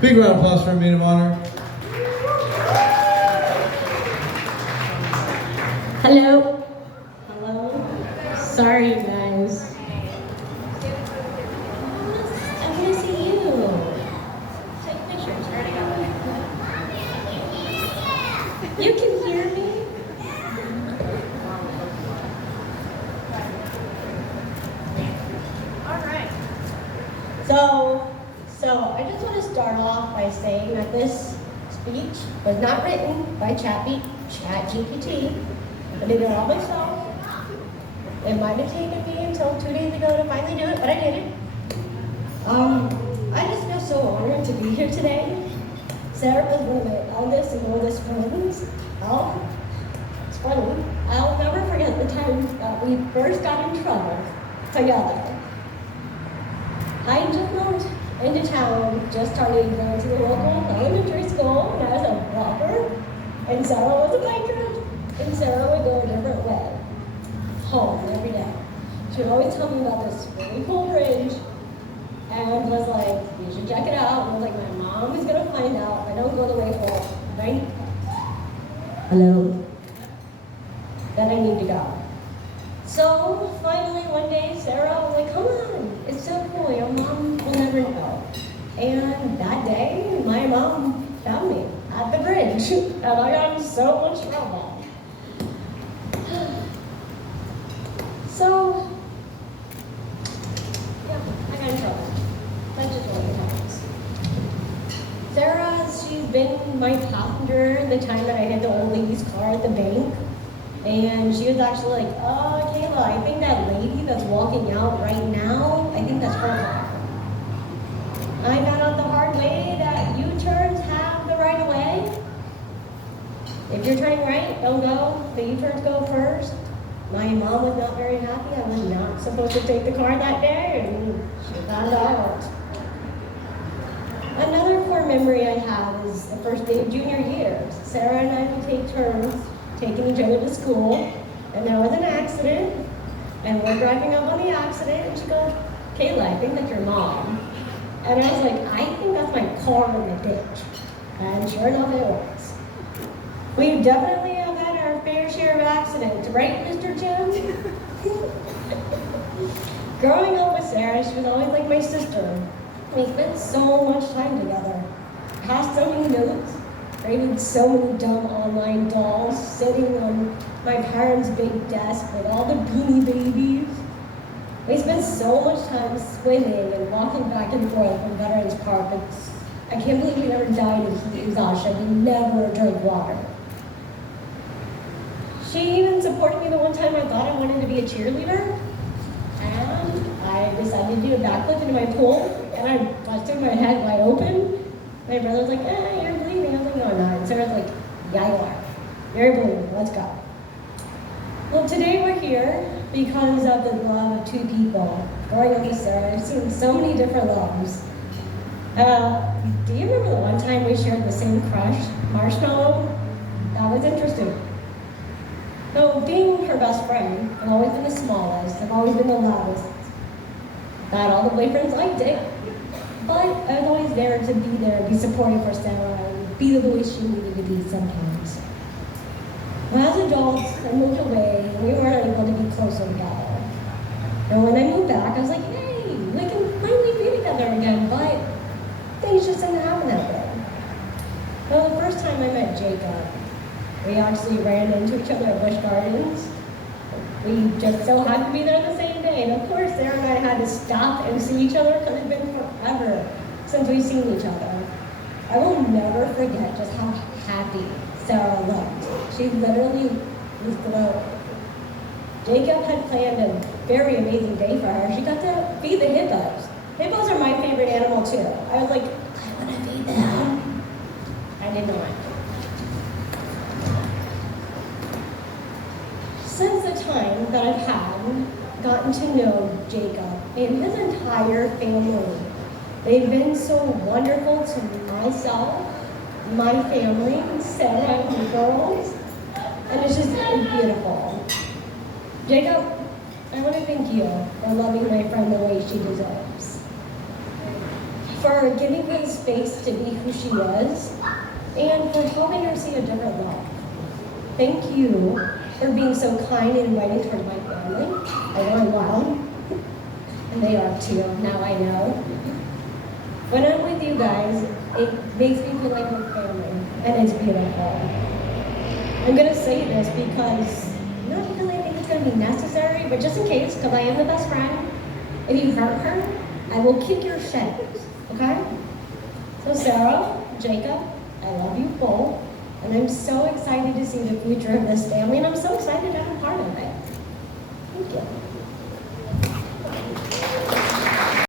Big round of applause for our maid of honor. Hello. Hello. Sorry, guys. I want to see you. Take pictures. Already got it. You can hear me. All right. So I just want to start off by saying that this speech was not written by ChatGPT. I did it all myself. It might have taken me until 2 days ago to finally do it, but I did it. I just feel so honored to be here today. Sarah was one of my eldest and oldest friends. It's funny. I'll never forget the time that we first got in trouble together. I just moved into town, just started going to the local elementary school, and I was a walker, and Sarah was a biker, and Sarah would go a different way, home every day. She would always tell me about this really cool bridge, and was like, you should check it out. And I was like, my mom is gonna find out if I don't go the way home, right? Hello? Then I need to go. So finally one day, Sarah was like, come on, it's so cool, your mom will never know. And that day, my mom found me at the bridge, and I got in so much trouble. So, yeah, I got in trouble. That's just one of the times. Sarah, she's been my passenger the time that I hit the old lady's car at the bank. And she was actually like, oh, Kayla, I think that lady that's walking out right now, I think that's her car. I found out the hard way that U-turns have the right of way. If you're turning right, don't go. The U-turns go first. My mom was not very happy. I was not supposed to take the car that day, and she found out. Another core memory I have is the first day of junior year. Sarah and I would take turns taking each other to school, and there was an accident, and we're driving up on the accident, and she goes, Kayla, I think that's your mom. And I was like, I think that's my car in the ditch. And sure enough, it was. We definitely have had our fair share of accidents, right, Mr. Jim? Growing up with Sarah, she was always like my sister. We spent so much time together, passed so many notes, created so many dumb online dolls, sitting on my parents' big desk with all the Beanie Babies. We spent so much time swimming and walking back and forth from Veterans Park. I can't believe we never died of heat exhaustion. We never drank water. She even supported me the one time I thought I wanted to be a cheerleader. And I decided to do a backflip into my pool, and I busted my head wide open. My brother was like, you're bleeding. I was like, no, I'm not. And Sarah's like, yeah, you are. You're bleeding. Let's go. Well, today we're here because of the love of two people. Growing up with Sarah, I've seen so many different loves. Do you remember the one time we shared the same crush, Marshmallow? That was interesting. So, being her best friend, I've always been the smallest, I've always been the loudest. Not all the boyfriends liked it, but I was always there to be there, be supportive for Sarah, and be the voice she needed to be sometimes. Well, as adults, I moved away, and we weren't able to be closer together. And when I moved back, I was like, hey, we can finally be together again, but things just didn't happen that way. Well, the first time I met Jacob, we actually ran into each other at Busch Gardens. We just so happened to be there the same day. And of course, Sarah and I had to stop and see each other because it's been forever since we've seen each other. I will never forget just how happy Sarah looked. She literally was glowing. Jacob had planned a very amazing day for her. She got to feed the hippos. Hippos are my favorite animal too. I was like, I want to feed them. I did not. Since the time that I've gotten to know Jacob and his entire family, they've been so wonderful to myself, my family, Sarah and Burroughs, and it's just beautiful. Jacob, I want to thank you for loving my friend the way she deserves. for giving her the space to be who she is, and for helping her see a different life. Thank you for being so kind and inviting toward my family. I know I'm wild, and they are too, now I know. When I'm with you guys, it makes me feel like we're family, and it's beautiful. I'm gonna say this because, not because I think it's gonna be necessary, but just in case, because I am the best friend. If you hurt her, I will kick your shit, okay? So Sarah, Jacob, I love you both, and I'm so excited to see the future of this family, and I'm so excited to have a part of it. Thank you.